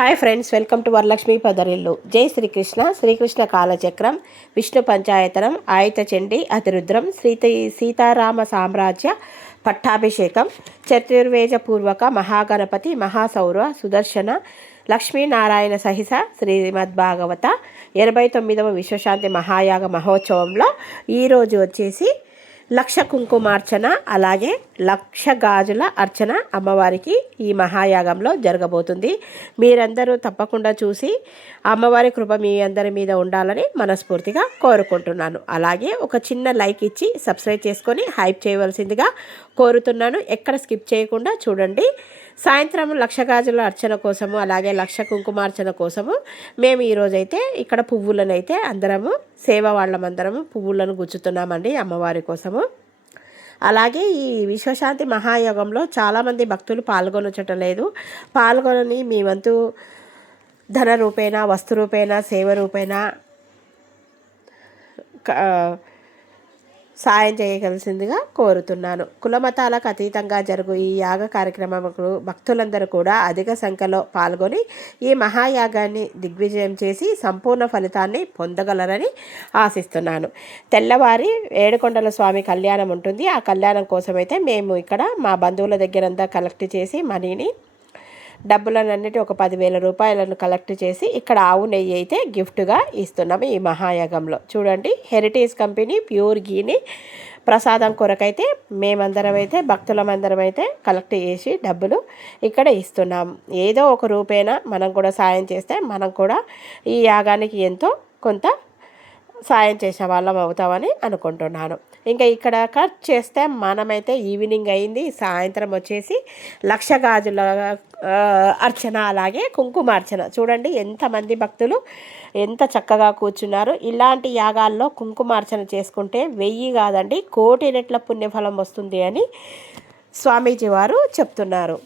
Hi friends, welcome to Varalakshmi పదరిల్లు. జై శ్రీకృష్ణ. శ్రీకృష్ణ కాలచక్రం, విష్ణు పంచాయతనం, ఆయుత చండీ, అతిరుద్రం, సీతారామ సామ్రాజ్య పట్టాభిషేకం, చతుర్వేద పూర్వక మహాగణపతి మహాసౌర సుదర్శన లక్ష్మీనారాయణ సహిత శ్రీమద్భాగవత 89వ విశ్వశాంతి మహాయాగ మహోత్సవంలో ఈరోజు వచ్చేసి లక్ష కుంకుమార్చన అలాగే లక్ష గాజుల అర్చన అమ్మవారికి ఈ మహాయాగంలో జరగబోతుంది. మీరందరూ తప్పకుండా చూసి అమ్మవారి కృప మీ అందరి మీద ఉండాలని మనస్ఫూర్తిగా కోరుకుంటున్నాను. అలాగే ఒక చిన్న లైక్ ఇచ్చి సబ్స్క్రైబ్ చేసుకొని హైప్ చేయవలసిందిగా కోరుతున్నాను. ఎక్కడ స్కిప్ చేయకుండా చూడండి. సాయంత్రం లక్ష గాజుల అర్చన కోసము అలాగే లక్ష కుంకుమార్చన కోసము మేము ఈరోజైతే ఇక్కడ పువ్వులను అయితే అందరము సేవ వాళ్ళమందరము పువ్వులను గుచ్చుతున్నామండి అమ్మవారి కోసము. అలాగే ఈ విశ్వశాంతి మహాయోగంలో చాలామంది భక్తులు పాల్గొనచటం లేదు. పాల్గొనని మీ వంతు ధన రూపేణ, వస్తు రూపేణ, సేవ రూపేణ సాయం చేయగలసిందిగా కోరుతున్నాను. కులమతాలకు అతీతంగా జరుగు ఈ యాగ కార్యక్రమకు భక్తులందరూ కూడా అధిక సంఖ్యలో పాల్గొని ఈ మహాయాగాన్ని దిగ్విజయం చేసి సంపూర్ణ ఫలితాన్ని పొందగలరని ఆశిస్తున్నాను. తెల్లవారి ఏడుకొండల స్వామి కళ్యాణం ఉంటుంది. ఆ కళ్యాణం కోసమైతే మేము ఇక్కడ మా బంధువుల దగ్గరంతా కలెక్ట్ చేసి మనీని డబ్బులన్నిటి ఒక 10,000 రూపాయలను కలెక్ట్ చేసి ఇక్కడ ఆవు నెయ్యి అయితే గిఫ్ట్గా ఇస్తున్నాము ఈ మహాయాగంలో. చూడండి, హెరిటేజ్ కంపెనీ ప్యూర్ గీని ప్రసాదం కొరకైతే మేమందరం అయితే భక్తులమందరం అయితే కలెక్ట్ చేసి డబ్బులు ఇక్కడ ఇస్తున్నాము. ఏదో ఒక రూపేణ మనం కూడా సాయం చేస్తే మనం కూడా ఈ యాగానికి ఎంతో కొంత సాయం చేసే వాళ్ళం అవుతామని అనుకుంటున్నాను. ఇంకా ఇక్కడ కట్ చేస్తే మనమైతే ఈవినింగ్ అయింది. సాయంత్రం వచ్చేసి లక్ష గాజుల అర్చన అలాగే కుంకుమార్చన. చూడండి ఎంతమంది భక్తులు ఎంత చక్కగా కూర్చున్నారు. ఇలాంటి యాగాల్లో కుంకుమార్చన చేసుకుంటే 1000 కాదండి 1,000,000 రెట్ల పుణ్యఫలం వస్తుంది అని స్వామీజీ వారు చెప్తున్నారు.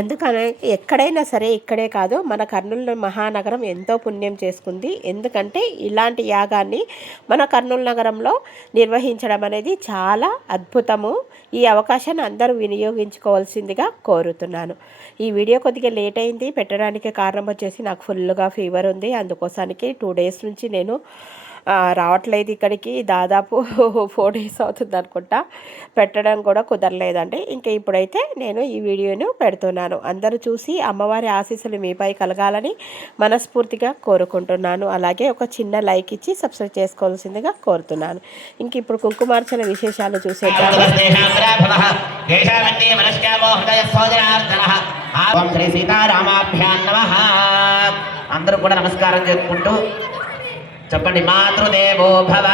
అందుకని ఎక్కడైనా సరే, ఇక్కడే కాదు మన కర్నూలు మహానగరం ఎంతో పుణ్యం చేసుకుంది. ఎందుకంటే ఇలాంటి యాగాన్ని మన కర్నూలు నగరంలో నిర్వహించడం అనేది చాలా అద్భుతము. ఈ అవకాశాన్ని అందరూ వినియోగించుకోవాల్సిందిగా కోరుతున్నాను. ఈ వీడియో కొద్దిగా లేట్ అయింది పెట్టడానికి. కారణం వచ్చేసి నాకు ఫుల్గా ఫీవర్ ఉంది. అందుకోసానికి 2 డేస్ నుంచి నేను రావట్లేదు ఇక్కడికి. దాదాపు 4 డేస్ అవుతుంది అనుకుంటా. పెట్టడం కూడా కుదరలేదండి. ఇంకా ఇప్పుడైతే నేను ఈ వీడియోను పెడుతున్నాను. అందరూ చూసి అమ్మవారి ఆశీస్సులు మీపై కలగాలని మనస్ఫూర్తిగా కోరుకుంటున్నాను. అలాగే ఒక చిన్న లైక్ ఇచ్చి సబ్స్క్రైబ్ చేసుకోవాల్సిందిగా కోరుతున్నాను. ఇంక ఇప్పుడు కుంకుమార్చన విశేషాలు చూసేద్దాం. అందరూ కూడా నమస్కారం చేసుకుంటూ చెప్పండి, మాతృదేవో భవ.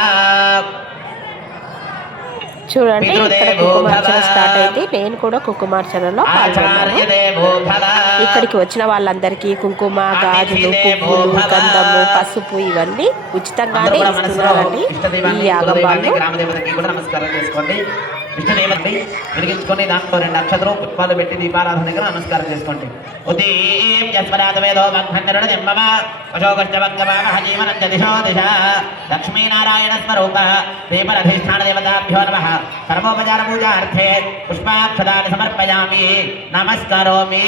చూడండి, ఇక్కడ కుంకుమార్చన స్టార్ట్ అయింది. నేను కూడా కుంకుమార్చనలో పాల్గొన్నాను. ఇక్కడికి వచ్చిన వాళ్ళందరికీ కుంకుమ, గాజులు, పువ్వులు, గంధము, పసుపు ఇవన్నీ ఉచితంగానే ఇస్తున్నారండి ఈ యాగం వాళ్ళు. నమస్కారం చేసుకోండి. విష్ణుదేవతని వెలిగించుకొని దాంట్లో 2 అక్షతలు పుష్పాలు పెట్టి దీపారాధన దగ్గర నమస్కారం చేసుకోండి. లక్ష్మీనారాయణ స్వరూప దీపరధిష్టాన దేవతాభ్యో నమః. సర్వోపచార పూజార్థే పుష్పాక్షతాన్ని సమర్పయామి, నమస్కరోమి.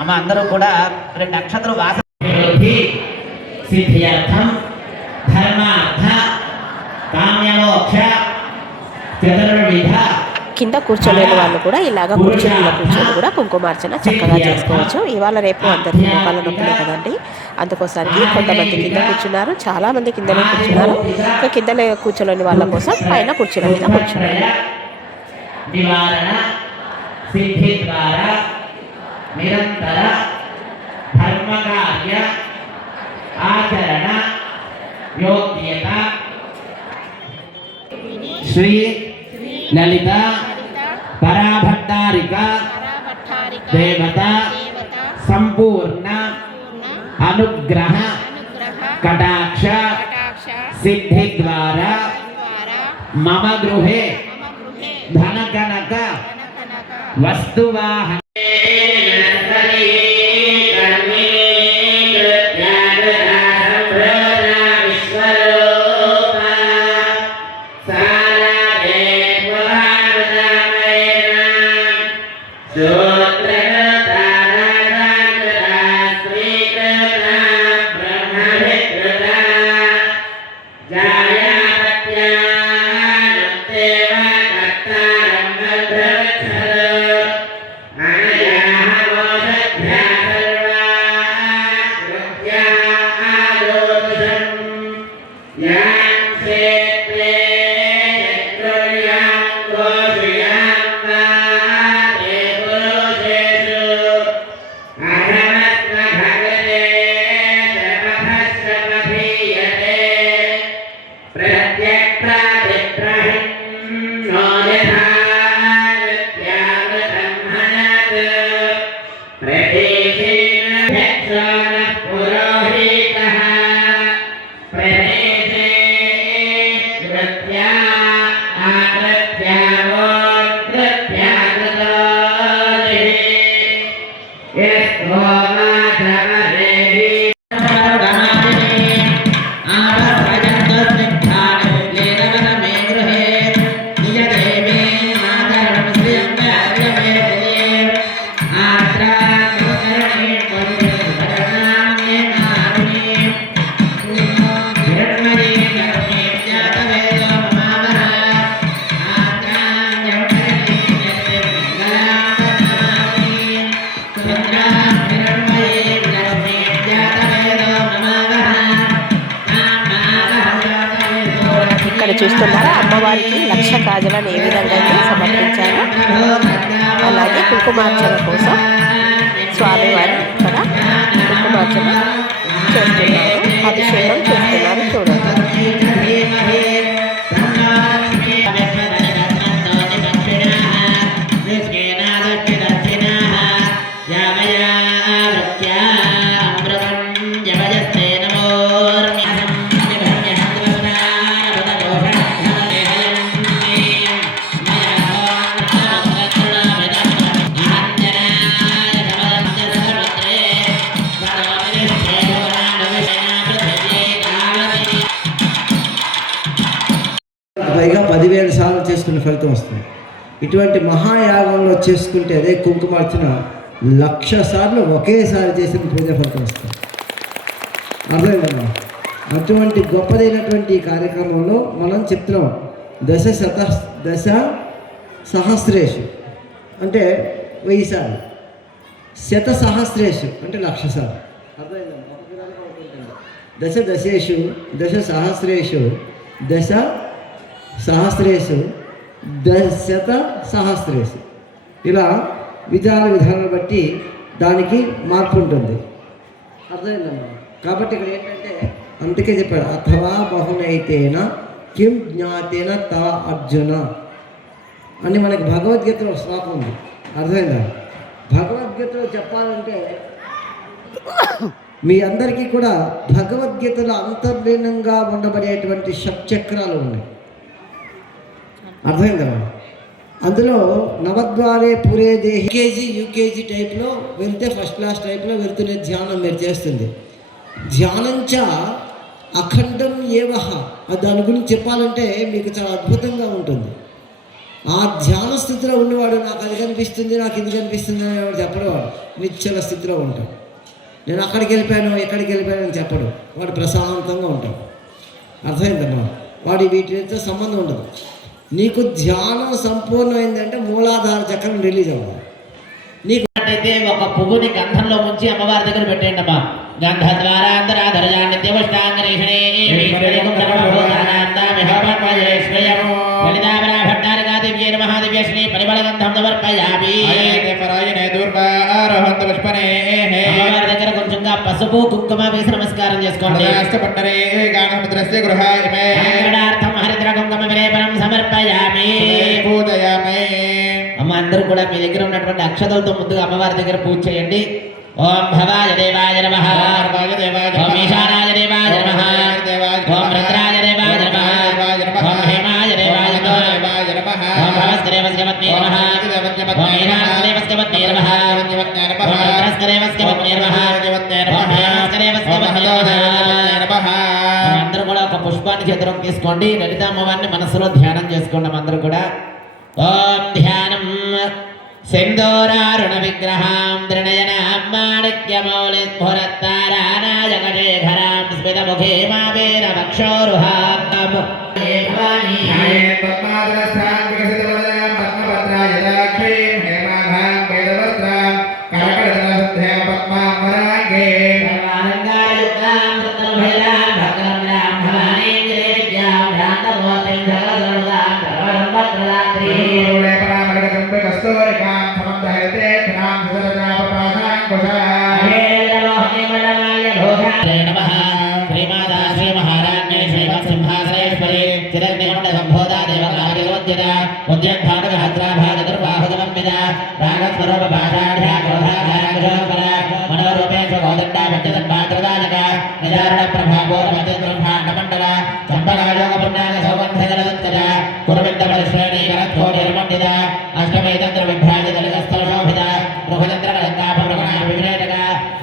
అమ్మ అందరూ కూడా 2 అక్షతలు వాసన సిద్ధ్యర్థం ధర్మార్థ కామ్యమోక్ష కింద కూర్చోలేని వాళ్ళు కూడా ఇలాగ కూర్చొని కూడా కుంకుమార్చన చక్కగా చేసుకోవచ్చు. ఇవాళ రేపు అందరికీ మోకాళ్ళ నొప్పులే కదండి. అందుకోసానికి కొంతమంది కింద కూర్చున్నారు, చాలా మంది కిందనే కూర్చున్నారు. ఇంకా కిందనే కూర్చోలేని వాళ్ళ కోసం పైన కుర్చీల మీద కూర్చున్నారు. శ్రీ లలిత పరాభట్టారిక దేవత సంపూర్ణ అనుగ్రహ కటాక్ష సిద్ధి ద్వారా మమ గృహే ధనకనక వస్తువాహ ఇక్కడ చూస్తున్నారా అమ్మవారికి లక్ష కాజలను ఏ విధంగా అయితే సమర్పించారో అలాగే కుంకుమార్చన కోసం స్వామివారు ఇక్కడ కుంకుమార్చన చేస్తున్నారు, అభిషేకం చేస్తున్నారు. చూడండి. పైగా 10,000 సార్లు చేసుకున్న ఫలితం వస్తుంది. ఇటువంటి మహాయాగంలో చేసుకుంటే అదే కుంకుమార్చన 1,00,000 సార్లు ఒకేసారి చేసిన పూజ ఫలితం వస్తుంది. అర్థమైందమ్మా? అటువంటి గొప్పదైనటువంటి ఈ కార్యక్రమంలో మనం చెప్తున్నాం దశ సహస్రేషు అంటే 1000 సార్లు, శతసహస్రేషు అంటే 1,00,000 సార్లు. అర్థమైందమ్మా? దశేషు దశ సహస్రేషు దశ సహస్రేషు శత సహస్రేషు ఇలా విధానాన్ని బట్టి దానికి మార్పు ఉంటుంది. అర్థమైందమ్మా? కాబట్టి ఇక్కడ ఏంటంటే అందుకే చెప్పాడు అథవా బహునైతేన కిం జ్ఞాతేన తవ అర్జున అని మనకి భగవద్గీతలో శ్లోకం ఉంది. అర్థమైందా? భగవద్గీతలో చెప్పాలంటే మీ అందరికీ కూడా భగవద్గీతలో అంతర్లీనంగా ఉండబడేటువంటి షట్చక్రాలు ఉన్నాయి. అర్థమైందా? అందులో నవద్వారే పూరే దేహి యూకేజీ టైప్లో వెళ్తే ఫస్ట్ క్లాస్ టైప్లో వెళ్తున్న ధ్యానం మీరు చేస్తుంది. ధ్యానంచ అఖండం ఏవహ దాని గురించి చెప్పాలంటే మీకు చాలా అద్భుతంగా ఉంటుంది. ఆ ధ్యాన స్థితిలో ఉన్నవాడు నాకు అది కనిపిస్తుంది, నాకు ఇది కనిపిస్తుంది అనేవాడు చెప్పడవాడు నిశ్చల స్థితిలో ఉంటాడు. నేను అక్కడికి వెళ్ళిపోయాను ఎక్కడికి వెళ్ళిపోయాను అని చెప్పడు, వాడు ప్రశాంతంగా ఉంటాడు. అర్థమైందమ్మా? వాడి వీటితో సంబంధం ఉండదు. నీకు ధ్యానం సంపూర్ణమైందంటే మూలాధార చక్రం రిలీజ్ అవ్వాలి. నీకు అయితే ఒక పువ్వుని గంధంలో ముంచి అమ్మవారి దగ్గర పెట్టేయండి అమ్మా. గంధ ద్వారా దగ్గర కొంచెంగా పసుపు కుంకుమ వేసి నమస్కారం చేసుకోండి. హరిద్ర కుంకుమ విలేపనం సమర్పయామి. అమ్మ అందరూ కూడా మీ దగ్గర ఉన్నటువంటి అక్షతలతో ముందుగా అమ్మవారి దగ్గర పూజ చేయండి. ఓం భవాయ దేవాయ నమః, ఓం ఈశానాయ దేవాయ నమః, ఓం రుద్రాయ దేవాయ నమః, ఓం హేమాయ దేవాయ నమః, ఓం భవస్కరేవస్కవత్మే నమః, ఓం ఈశానస్కరేవస్కవత్మే నమః, ఓం రుద్రస్కరేవస్కవత్మే నమః, ఓం హేమాస్కరేవస్కవత్మే నమః. అందరూ కూడా ఒక పుష్పాన్ని చేతిలోకి తీసుకోండి. లలిత అమ్మవారిని మనసులో ధ్యానం చేసుకోండి. అందరూ కూడా ఓం ధ్యానం సింధూరారుణ విగ్రహాం త్రినయనాం మాణిక్యమౌలిస్ఫురత్తారానాయకశేఖరాం స్మితముఖే మావేన వక్షోరుహాం ఉద్యోగ निजारण प्रभावो रमते ब्रह्मांड मंडल चंपकायोग पुण्याग सौगंधगलत्तज कुरविंद परिश्रेणी करत्थो निर्मंडित अष्टमे तंत्र विभ्राज दलगस्थल शोभित बृहचंद्र कलंका प्रगुणा विवेटक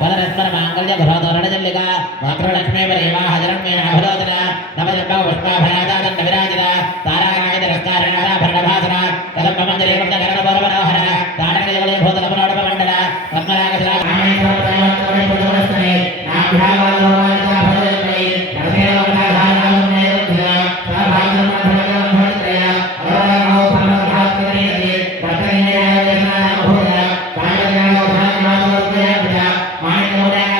वदनस्मर मांगल्य घरोधरण जल्लिका मातृलक्ष्मी वरेवा हजरण्मे अभलोचन नवजंबा पुष्पाभरादादंड विराजित ताराकायित रस्तारणा भरणभासन कदम्ब मंजरे वक्त करण बरमनोहर तारण जगले भूत कमलोडप मंडल पद्मराग शिला कामेश्वर प्रयोत्तरे पुजवस्तने नाभ्यावालो वाचा भजन्मै कर्मेण वटाधारावन्ने रुद्ध्या स्वाभाविकं भजनं भजत्रया अवरामो समर्धात्मनेति प्रत्ययेन वेदना भूया कायज्ञानो भागमासोत्तया माणिक्यमोदयाय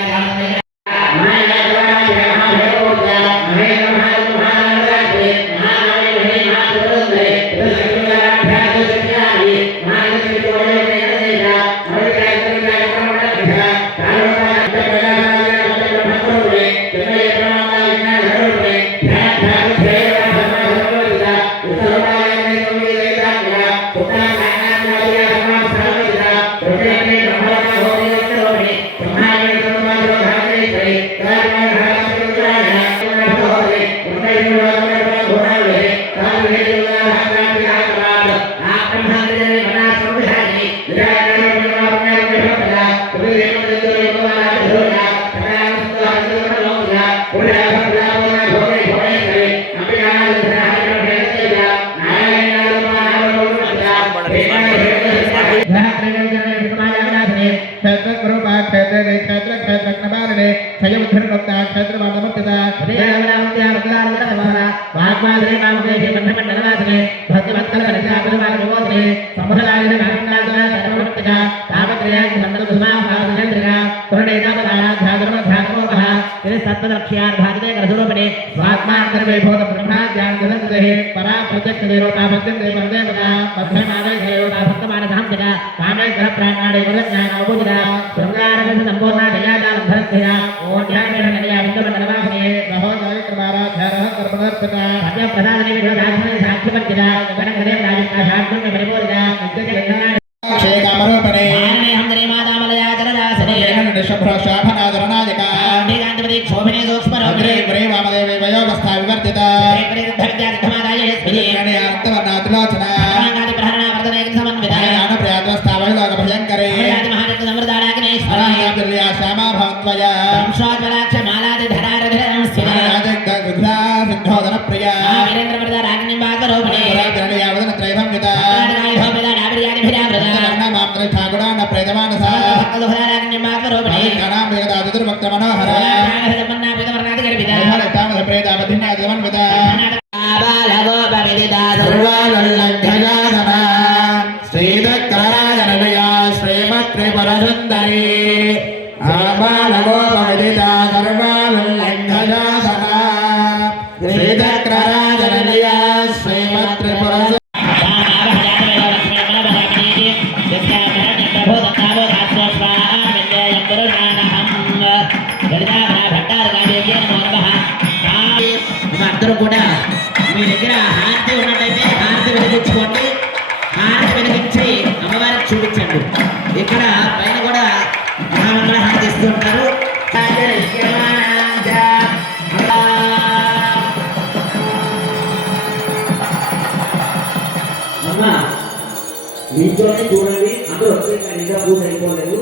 ఇంట్లోనే చూడండి, అందరూ వచ్చేయండి. ఇంకా పూజ అయిపోలేదు,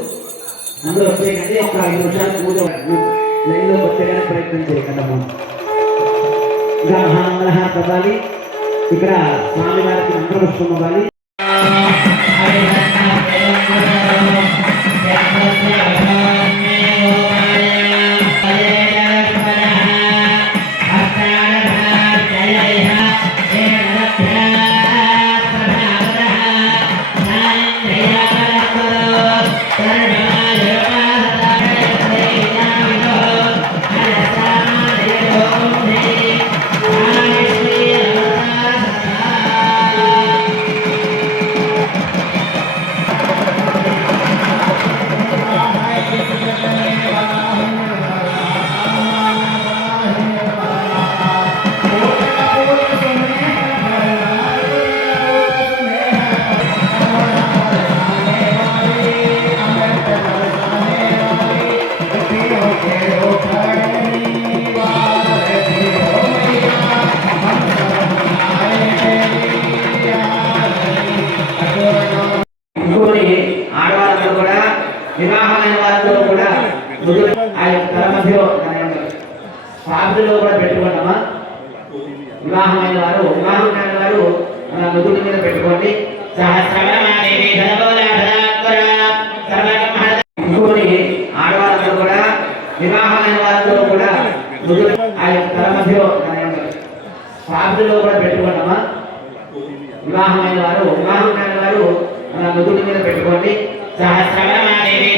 అందరూ వచ్చేయండి. ఒక 5 నిమిషాలు పూజ లైన్లో వచ్చేయడానికి ప్రయత్నం చేయగలము. ఇంకా మహామంగళహారతి అవ్వాలి. ఇక్కడ స్వామివారికి మంత్రపుష్పం అవ్వాలి. Okay. నుదురు ఆ యొక్క తల మధ్యలో పాత్రలో కూడా పెట్టుకోండమ్మా. వివాహమైన వారు నుదురు మీద పెట్టుకోండి. ఇంకోటి ఆడవాళ్ళందరూ కూడా వివాహమైన వారితో కూడా నుదురు ఆ యొక్క తల మధ్యలో పాత్రలో కూడా పెట్టుకోండమ్మా. వివాహమైన వారు నుదురు మీద పెట్టుకోండి. సహస్రవమాదేవి